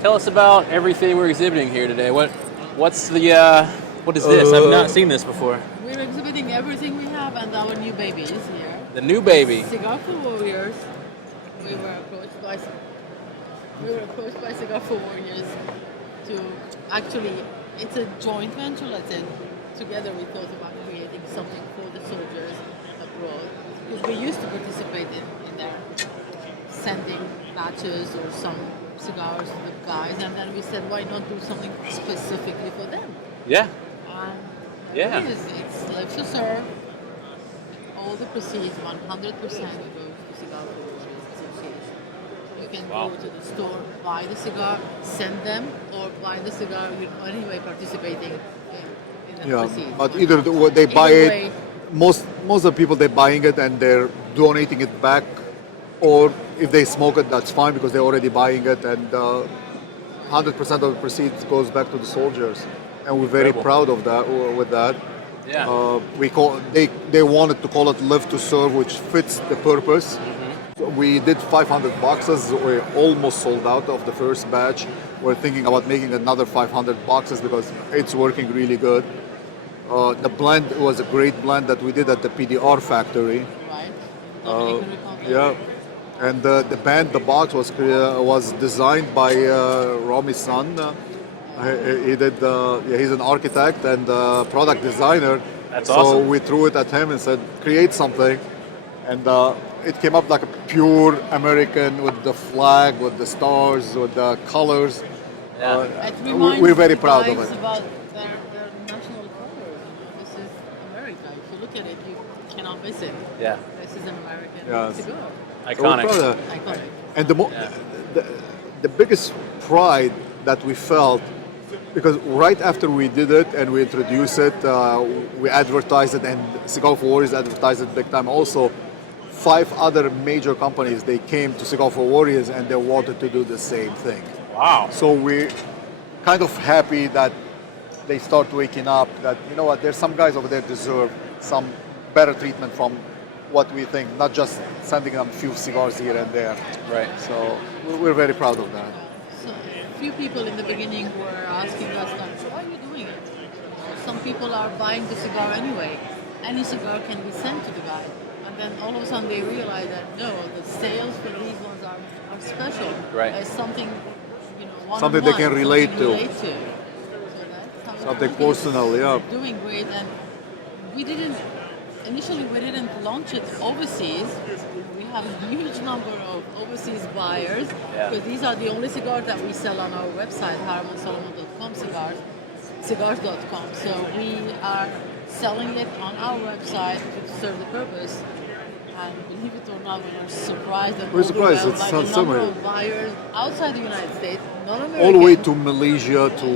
Tell us about everything we're exhibiting here today. What is this? I've not seen this before. We're exhibiting everything we have, and our new baby is here. The new baby. Cigar for Warriors. We were approached by Cigar for Warriors to actually, it's a joint venture, let's say. Together we thought about creating something for the soldiers abroad. Because we used to participate in their sending batches or some cigars to the guys, and then we said, why not do something specifically for them? Yeah. Yeah. It's live to serve. All the proceeds, 100% goes to Cigar for Warriors Association. You can go to the store, buy the cigar, send them, or buy the cigar. You're anyway participating in the proceeds. But either they buy it. Most of the people, they're buying it and they're donating it back, or if they smoke it, that's fine because they're already buying it, and 100% of the proceeds goes back to the soldiers, and we're very proud of that. With that, they wanted to call it Live to Serve, which fits the purpose. So we did 500 boxes. We're almost sold out of the first batch. We're thinking about making another 500 boxes because it's working really good. The blend was a great blend that we did at the PDR factory. Right. And the box was designed by Romy's son. He's an architect and product designer. That's awesome. So we threw it at him and said, create something. And it came up like a pure American with the flag, with the stars, with the colors. Yeah. We're very proud of it. About their national color. This is America. If you look at it, you cannot miss it. Yeah. This is an American cigar. Iconic. Iconic. And the biggest pride that we felt, because right after we did it and we introduced it, we advertised it, and Cigar for Warriors advertised it big time also. 5 other major companies, they came to Cigar for Warriors and they wanted to do the same thing. Wow. So we're kind of happy that they start waking up, that, you know what, there's some guys over there deserve some better treatment from what we think, not just sending them a few cigars here and there. Right. So we're very proud of that. So a few people in the beginning were asking us, like, why are you doing it? Some people are buying the cigar anyway. Any cigar can be sent to the guy. And then all of a sudden they realize that no, the sales for these ones are special. Right. It's something, Something they can relate to. So that's how Something personal, yeah. Doing great, and initially we didn't launch it overseas. We have a huge number of overseas buyers because these are the only cigars that we sell on our website, hiramandsolomon.com, cigars.com. So we are selling it on our website to serve the purpose. And believe it or not, we were surprised and overwhelmed by the number of buyers outside the United States, non-American. All the way to Malaysia, to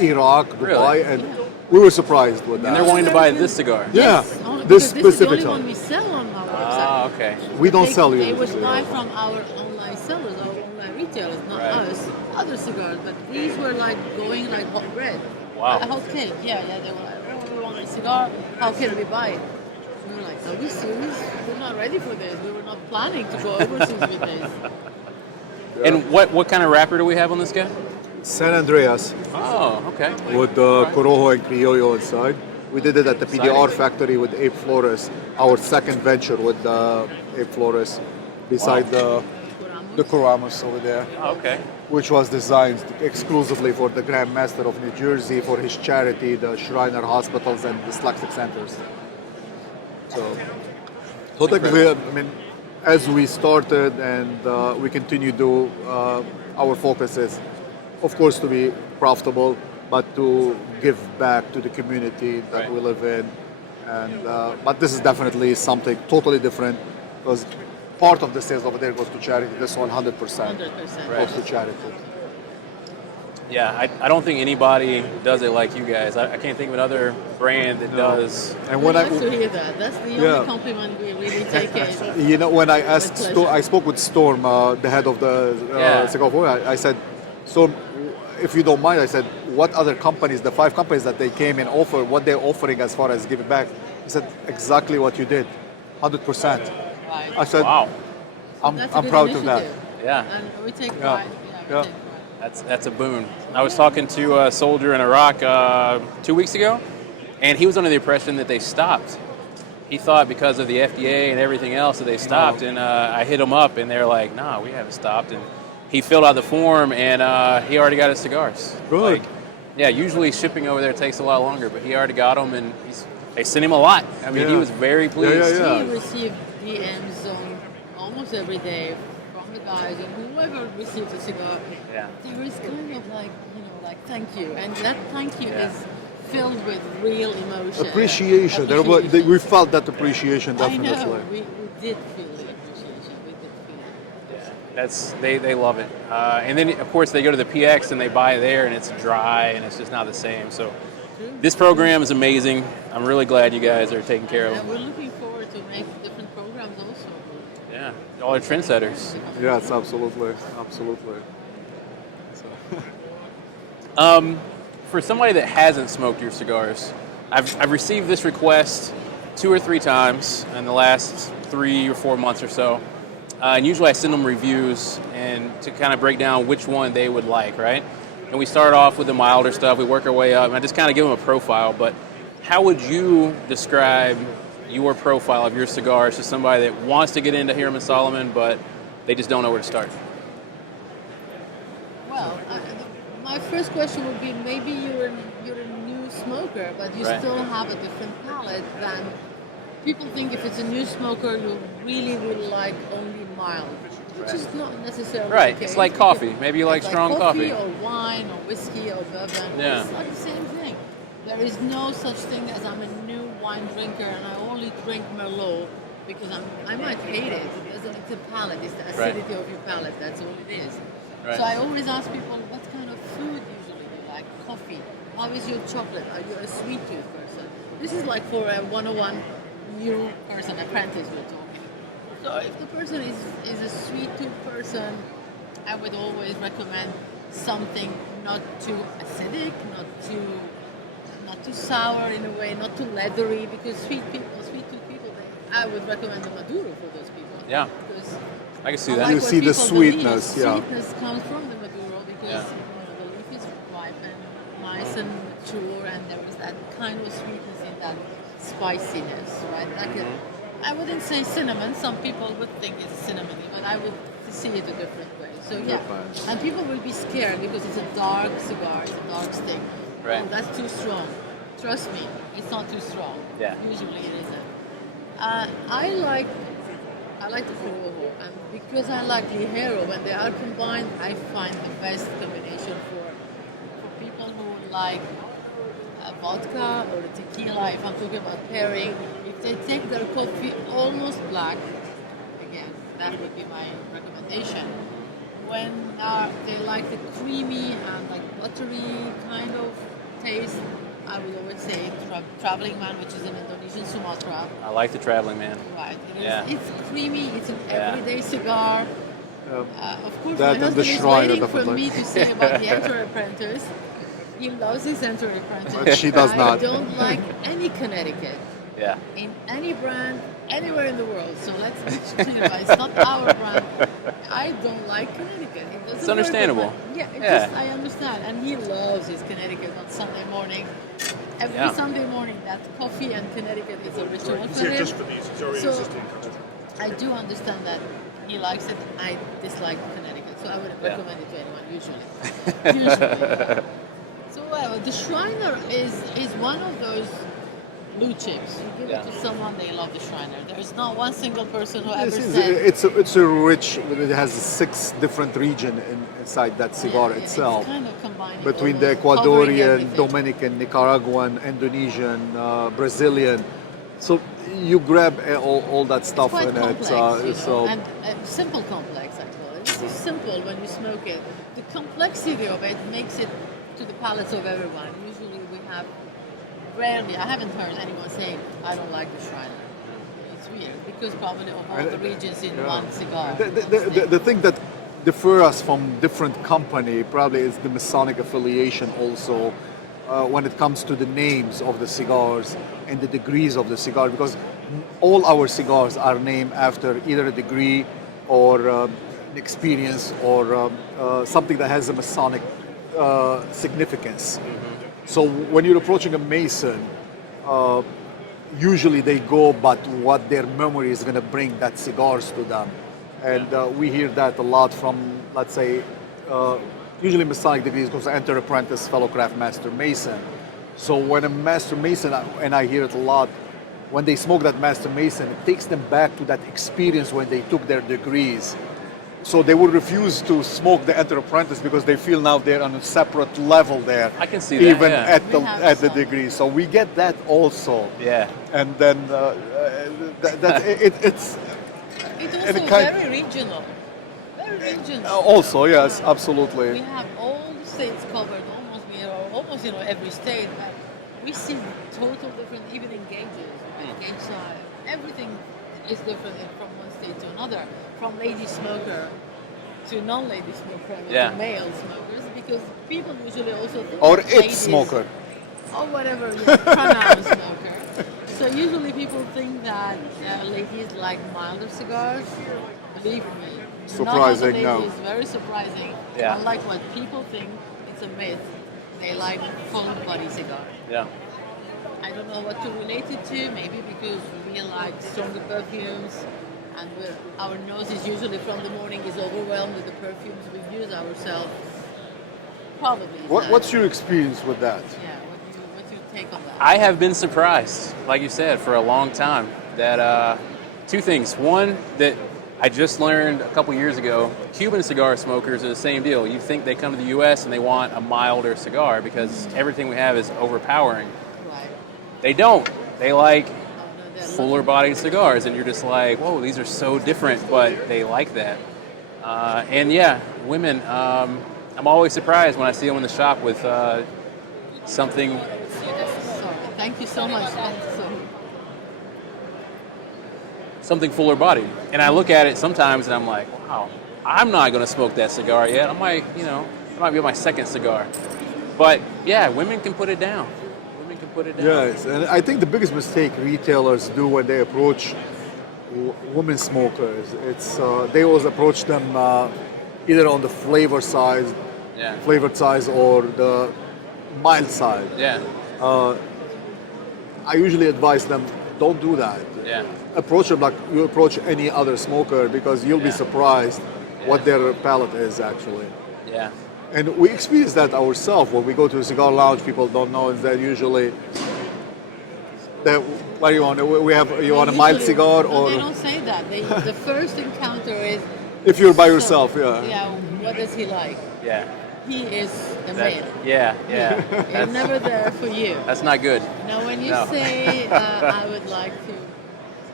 Iraq, Dubai, and we were surprised with that. And they're wanting to buy this cigar. Yeah, Yes, this this is the specific only one one. we sell on our website. Okay. We don't sell They you. would buy from our online sellers, our online retailers, not us, other cigars. But these were like going like hot bread. Wow. Hot cake, yeah. They were like, oh, we want a cigar, how can we buy it? We were like, are we serious? We're not ready for this. We were not planning to go overseas with this. And what kind of wrapper do we have on this guy? San Andreas Oh, okay. with Corojo and Criollo inside. We did it at the PDR factory with Abe Flores, our second venture with Abe Flores, beside the Coramos over there, Okay. which was designed exclusively for the Grand Master of New Jersey for his charity, the Shriner Hospitals and Dyslexic Centers. So technically, I mean, as we started and we continue to, our focus is, of course, to be profitable, but to give back to the community that we live in. And but this is definitely something totally different because part of the sales over there goes to charity. This one, 100% goes to charity. Yeah, I don't think anybody does it like you guys. I can't think of another brand that does. And We like to hear that. That's the only compliment we really take in. You know, when I asked, I spoke with Storm, the head of the Cigar for Warriors. I said, Storm, if you don't mind, I said, what other companies, the 5 companies that they came and offer, what they're offering as far as giving back? He said, exactly what you did, 100%. Right. I said, Wow. I'm That's a good proud of that. initiative. Yeah. And we take pride. Yeah, we take pride. That's a boon. I was talking to a soldier in Iraq 2 weeks ago, and he was under the impression that they stopped. He thought because of the FDA and everything else that they stopped, and I hit him up, and they're like, "No, we haven't stopped." And he filled out the form, and he already got his cigars. Good. Yeah, usually shipping over there takes a lot longer, but he already got them, and they sent him a lot. I mean, he was very pleased. He received DMs on almost every day from the guys, and whoever receives a cigar, there is kind of like, like thank you, and that thank you is filled with real emotion. Appreciation. We felt that appreciation, definitely. I know, we did feel the appreciation, we did feel it. They love it, and then of course they go to the PX and they buy it there, and it's dry and it's just not the same. So this program is amazing. I'm really glad you guys are taking care of And them. we're looking forward to make different programs also. Yeah, y'all are trendsetters. Yes, absolutely. For somebody that hasn't smoked your cigars, I've received this request 2 or 3 times in the last 3 or 4 months or so. And usually I send them reviews and to kind of break down which one they would like, right? And we start off with the milder stuff, we work our way up, and I just kind of give them a profile. But how would you describe your profile of your cigars to somebody that wants to get into Hiram and Solomon, but they just don't know where to start? Well, my first question would be, maybe you're a new smoker, but you still have a different palate than people think. If it's a new smoker, you really would like only mild, which is not necessarily the case. It's like coffee. Maybe you like strong coffee. Or wine, or whiskey, or bourbon. Yeah. It's like the same thing. There is no such thing as I'm a new wine drinker and I only drink Merlot because I might hate it. It's a palate. It's the acidity of your palate. That's all it is. Right. So I always ask people, what kind of food usually do you like? Coffee. How is your chocolate? Are you a sweet tooth person? This is like for a 101 new person, apprentice we're talking. So if the person is a sweet tooth person, I would always recommend something not too acidic, not too sour in a way, not too leathery, because sweet tooth people, I would recommend the Maduro for those people. Yeah. Because I can see I that. like You what see the people sweetness, believe. Sweetness comes from the Maduro because Yeah. the leaf is ripe and nice and mature, and there is that kind of sweetness in that spiciness, right? Like I wouldn't say cinnamon. Some people would think it's cinnamony, but I would see it a different way. So yeah, and people will be scared because it's a dark cigar, it's a dark stick. Right. Oh, that's too strong. Trust me, it's not too strong. Yeah. Usually it isn't. I like the Corojo, and because I like Ligero, when they are combined, I find the best combination for people who like vodka or tequila. If I'm talking about pairing, if they take their coffee almost black, again, that would be my recommendation. When they like the creamy and like buttery kind of taste, I would always say Traveling Man, which is an Indonesian Sumatra. I like the Traveling Man. Right. Yeah. It's creamy. It's an everyday cigar. Of course, That my and the husband is Shriner, waiting for definitely. me to say about the Enter Apprentice. He loves his Enter Apprentice. But she does not. I don't like any Connecticut Yeah. in any brand anywhere in the world. So let's be clear. It's not our brand. I don't like Connecticut. It doesn't It's understandable. work with me. Yeah, I understand. And he loves his Connecticut on Sunday morning. Every Sunday morning, that coffee and Connecticut is a ritual for him. Just for these, it's already So, existing. I do understand that he likes it. I dislike Connecticut, so I wouldn't recommend it to anyone usually. So the Shriner is one of those blue chips. You give it to someone, they love the Shriner. There's not one single person who ever said... It's a rich. It has 6 different regions inside that cigar itself. It's kind of combining Between all the those, covering Ecuadorian, everything. Dominican, Nicaraguan, Indonesian, Brazilian. So you grab all that stuff It's quite in complex, it. So and simple complex, I call it. It's so simple when you smoke it. The complexity of it makes it to the palates of everyone. Usually we have, rarely, I haven't heard anyone saying, I don't like the Shriner. It's weird, because probably of all the regions in one cigar. the thing that differs us from different company probably is the Masonic affiliation also when it comes to the names of the cigars and the degrees of the cigar, because all our cigars are named after either a degree or an experience or something that has a Masonic significance. So when you're approaching a Mason, usually they go but what their memory is going to bring that cigars to them. And we hear that a lot from, let's say, usually Masonic degrees goes enter apprentice, fellow craft master Mason. So when a master Mason, and I hear it a lot, when they smoke that master Mason, it takes them back to that experience when they took their degrees. So they would refuse to smoke the enter apprentice because they feel now they're on a separate level there. I can see that, even yeah. at the degree. So we get that also. Yeah. And then it's It's also very regional. Very regional. also yes, absolutely. We have all the states covered, almost every state. We see total different, even in gauges, gauge size. Everything is different from one state to another, from lady smoker to non-lady smoker, Yeah. to male smokers, because people usually also think Or that it's ladies- smoker. or whatever, pronouns smoker. So usually people think that ladies like milder cigars. Believe me, Surprising, not all no. the ladies, very surprising. Yeah. Unlike what people think, it's a myth. They like full body cigar. Yeah. I don't know what to relate it to. Maybe because we like stronger perfumes, and our nose is usually from the morning is overwhelmed with the perfumes we use ourselves. Probably. What's your experience with that? Yeah. What's your take on that? I have been surprised, like you said, for a long time. That two things. One, that I just learned a couple years ago, Cuban cigar smokers are the same deal. You think they come to the U.S. and they want a milder cigar because everything we have is overpowering. Right. They don't. They like They're fuller bodied cigars, and you're just like, whoa, these are so different, but they like that. And yeah, women, I'm always surprised when I see them in the shop with something. Sorry. Thank you so much. Something fuller bodied. And I look at it sometimes and I'm like, wow, I'm not going to smoke that cigar yet. I might be on my second cigar. But yeah, women can put it down. Women can put it down. Yes, and I think the biggest mistake retailers do when they approach women smokers, it's they always approach them either on the flavored side or the mild side. Yeah. I usually advise them, don't do that. Yeah. Approach them like you approach any other smoker because you'll be surprised what their palate is actually. Yeah. And we experience that ourselves when we go to a cigar lounge. People don't know that usually. That what do you want? You want a mild cigar No, or? they don't say that. The first encounter is. If you're by so, yourself, yeah. Yeah. What does he like? Yeah. He is the man. Yeah. They're never there for you. That's not good. Now, when you No. say, I would like to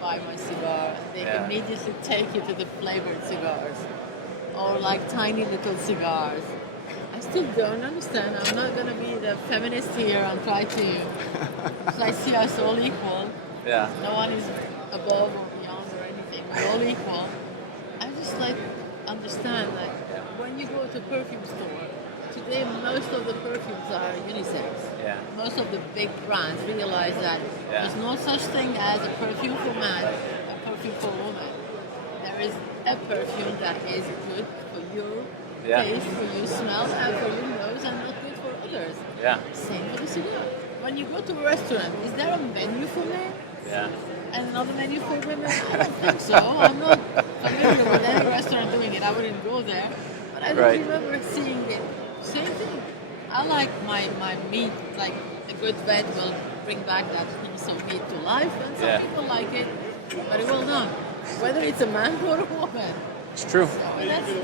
buy my cigar, they Yeah. immediately take you to the flavored cigars or like tiny little cigars. I still don't understand. I'm not going to be the feminist here and try to I see us all equal. Yeah. No one is above or beyond or anything. We're all equal. I just like understand that when you go to a perfume store, today most of the perfumes are unisex. Yeah. Most of the big brands realize that there's no such thing as a perfume for man, a perfume for woman. There is a perfume that is good for your taste, for your smell, and for your nose, and not good for others. Yeah. Same for the cigar. When you go to a restaurant, is there a menu for men? Yeah. And another menu for women? I don't think so. I'm not familiar with any restaurant doing it. I wouldn't go there. But I don't remember seeing it. Same thing. I like my meat, like a good vet will bring back that piece of meat to life, and some people like it very well done. Whether it's a man or a woman. It's true. So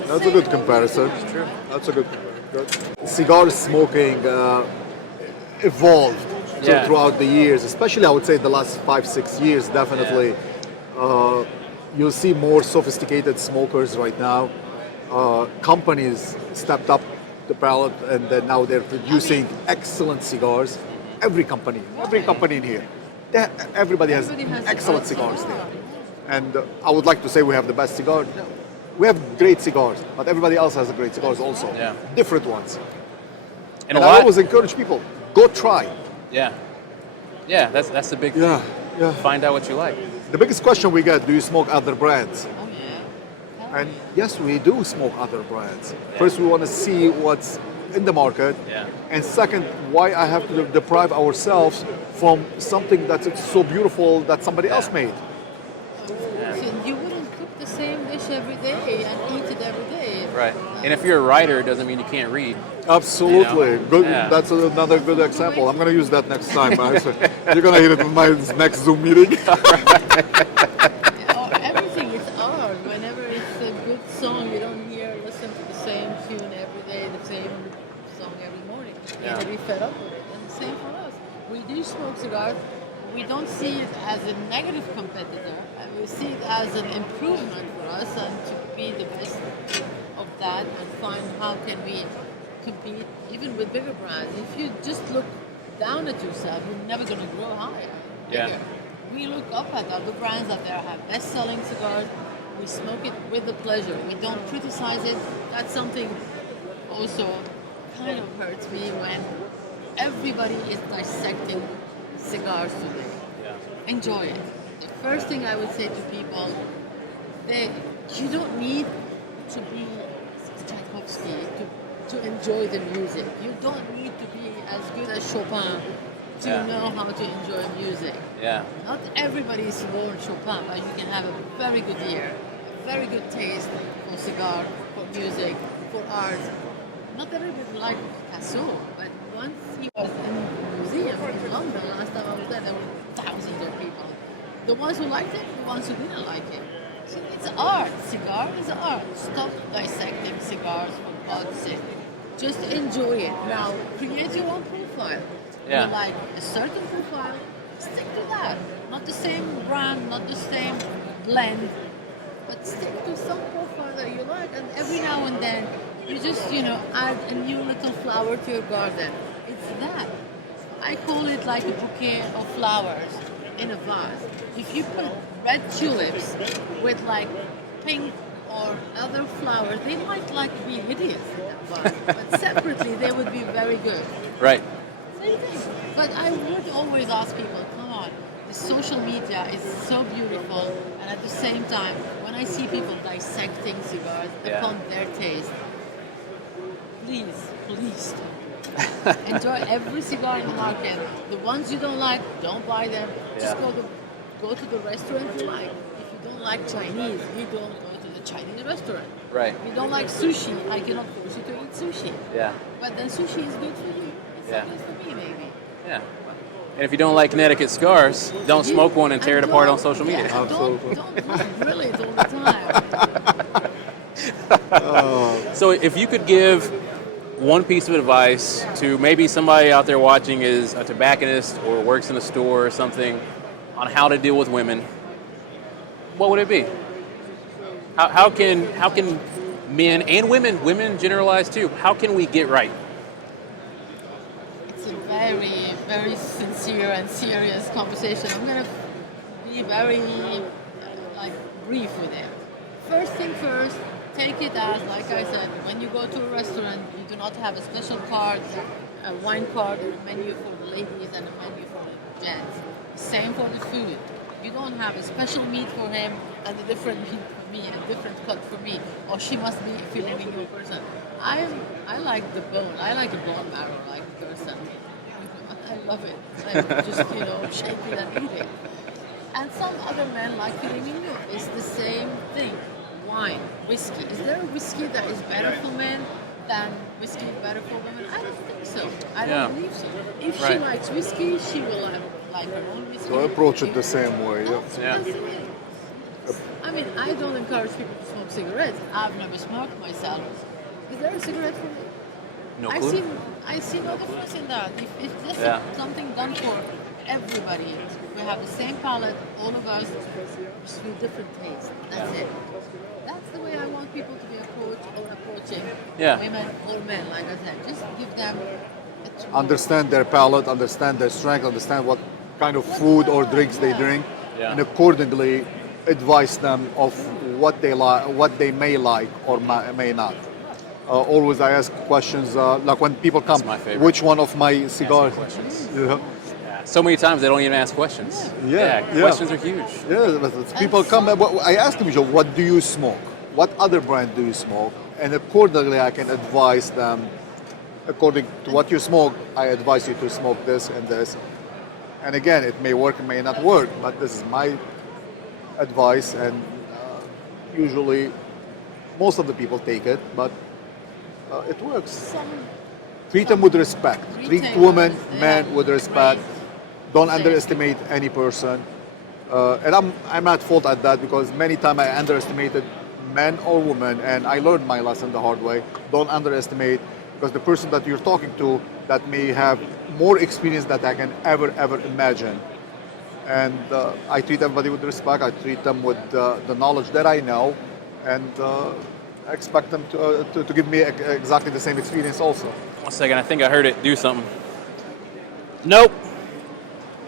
That's a good comparison. It's true. That's a good comparison. Cigar smoking evolved throughout the years, especially I would say the last 5-6 years, definitely. You'll see more sophisticated smokers right now. Companies stepped up the palette and then now they're producing excellent cigars. Every company in here. Everybody has excellent cigars there. And I would like to say we have the best cigar. We have great cigars, but everybody else has great cigars also. Yeah. Different ones. And I always encourage people, go try. Yeah. Yeah, that's the big thing. Yeah. Find out what you like. The biggest question we get, do you smoke other brands? Oh, yeah. And yes, we do smoke other brands. First, we want to see what's in the market. Yeah. And second, why I have to deprive ourselves from something that's so beautiful that somebody else made. So you wouldn't cook the same dish every day and eat it every day. Right. And if you're a writer, it doesn't mean you can't read. Absolutely. You know? Good. Yeah. That's another good example. I'm going to use that next time. You're going to hear it in my next Zoom meeting. Everything is art. Whenever it's a good song, you don't listen to the same tune every day, the same song every morning. You're going to be fed up with it. And the same for us. We do smoke cigars. We don't see it as a negative competitor. And we see it as an improvement for us and to be the best of that and find how can we compete even with bigger brands. If you just look down at yourself, you're never going to grow higher. Yeah. We look up at other brands that there have best-selling cigars. We smoke it with the pleasure. We don't criticize it. That's something also kind of hurts me when everybody is dissecting cigars today. Yeah. Enjoy it. The first thing I would say to people, you don't need to be Tchaikovsky to enjoy the music. You don't need to be as good as Chopin to know how to enjoy music. Yeah. Not everybody is born Chopin, but you can have a very good ear, a very good taste for cigar, for music, for art. Not everybody liked Picasso, but once he was in the museum in London, last time I was there were thousands of people. The ones who liked it, the ones who didn't like it. So it's art. Cigar is art. Stop dissecting cigars for God's sake. Just enjoy it. Now, create your own profile. Yeah. You like a certain profile, stick to that. Not the same brand, not the same blend, but stick to some profile that you like. And every now and then, you just, add a new little flower to your garden. It's that. I call it like a bouquet of flowers in a vase. If you put red tulips with like pink or other flowers, they might be hideous in that vase. But separately, they would be very good. Right. Same thing. But I would always ask people, come on, the social media is so beautiful, and at the same time, when I see people dissecting cigars upon their taste, please don't. Enjoy every cigar in the market. The ones you don't like, don't buy them. Just go to the restaurant you like. If you don't like Chinese, you don't go to the Chinese restaurant. Right. If you don't like sushi, I cannot force you to eat sushi. Yeah. But then sushi is good for you. It's not good for me, maybe. Yeah. And if you don't like Connecticut cigars, don't smoke one and tear it apart on social media. Yeah, don't grill it all the time. So if you could give one piece of advice to maybe somebody out there watching is a tobacconist or works in a store or something on how to deal with women, what would it be? How can men and women generalize too, how can we get right? It's a very, very sincere and serious conversation. I'm going to be very brief with it. First thing first, take it as, like I said, when you go to a restaurant, you do not have a special card, a wine card, or a menu for the ladies and a menu for the gents. Same for the food. You don't have a special meat for him and a different meat for me, a different cut for me, or she must be a filet mignon person. I like the bone. I like a bone marrow like person. I love it. I just shake it and eat it. And some other men like filet mignon. It's the same thing. Wine, whiskey. Is there a whiskey that is better for men than whiskey better for women? I don't think so. I don't believe so. If she likes whiskey, she will like her own whiskey. So approach it the same way. That's it. I mean, I don't encourage people to smoke cigarettes. I've never smoked myself. Is there a cigarette for me? No clue. I see no difference in that. If this is something done for everybody, we have the same palate, all of us, just with different tastes. That's it. That's the way I want people to be approaching women or men, like I said. Just give them a tool. Understand their palate, understand their strength, understand what kind of food or drinks they drink, and accordingly advise them of what they like, what they may like or may not. Always I ask questions like when people come, which one of my cigars? So many times they don't even ask questions. Questions are huge. Yeah, people come. I ask them, what do you smoke? what other brand do you smoke, and accordingly I can advise them. According to what you smoke, I advise you to smoke this and this. And again, it may work, it may not work, but this is my advice, and usually most of the people take it, but it works. Treat them with respect. Treat women, men with respect. Don't underestimate any person. And I'm at fault at that, because many times I underestimated men or women, and I learned my lesson the hard way. Don't underestimate, because the person that you're talking to that may have more experience than I can ever imagine. And I treat everybody with respect. I treat them with the knowledge that I know, and I expect them to give me exactly the same experience also. 1 second, I think I heard it do something. Nope.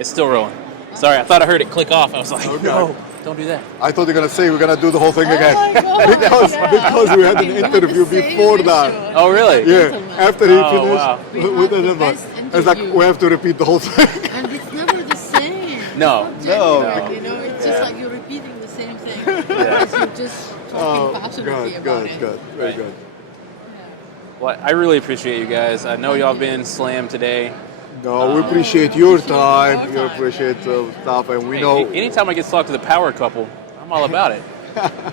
It's still rolling. Sorry, I thought I heard it click off. I was like, no, don't do that. I thought you were going to say we're going to do the whole thing again. Oh my God, because we had an interview before that. Oh, really? Yeah, after he finished wow. with the best it's like we have to repeat the whole thing. And it's never the same. No. It's No. not genuine, you know, it's just like you're repeating the same thing. As you're just talking passionately about it. Good, very good. Well, I really appreciate you guys. I know y'all been slammed today. No, we appreciate your time. We appreciate the stuff, and we Hey, know. anytime I get to talk to the power couple, I'm all about it.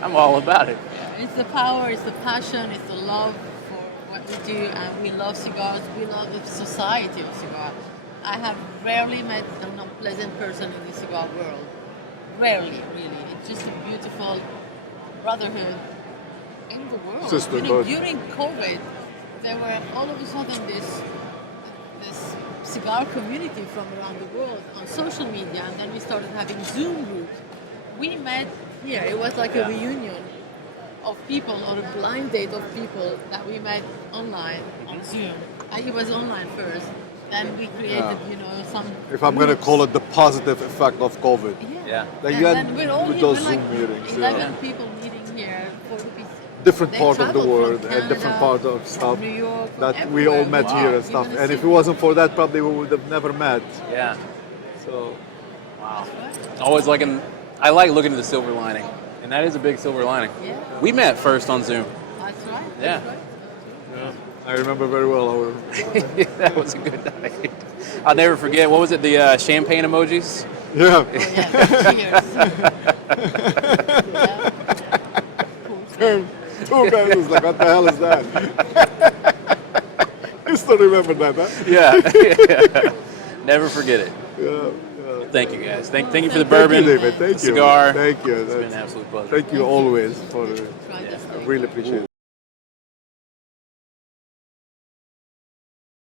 I'm all about it. Yeah, it's the power, it's the passion, it's the love for what we do, and we love cigars. We love the society of cigars. I have rarely met an unpleasant person in the cigar world. Rarely, really. It's just a beautiful brotherhood in the world. Sisterhood. During COVID, there were all of a sudden this cigar community from around the world on social media, and then we started having Zoom groups. We met here. It was like a reunion of people, or a blind date of people that we met online on Zoom. It was online first. Then we created, some. If I'm going to call it the positive effect of COVID. Yeah. Like And you then had we're all with here, those we're like Zoom meetings. 11 people meeting here for Different They part of the traveled world from and different Canada, part of stuff New York, from that we all everywhere. met here and You're stuff. gonna And see if it wasn't for that, probably we would have never met. Yeah. So Wow. Always I like looking at the silver lining. And that is a big silver lining. Yeah. We met first on Zoom. That's right. Yeah. That's right. I remember very well our. That was a good night. I'll never forget. What was it? The champagne emojis? Yeah. Oh, yeah. Cheers. Two guys was like, what the hell is that? You still remember that, huh? Yeah. Never forget it. Yeah. Thank you guys. Thank you for the bourbon, Thank you, David. Thank the you. cigar. Thank you. It's been an absolute pleasure. Thank you always for. Try this I thing. really appreciate it.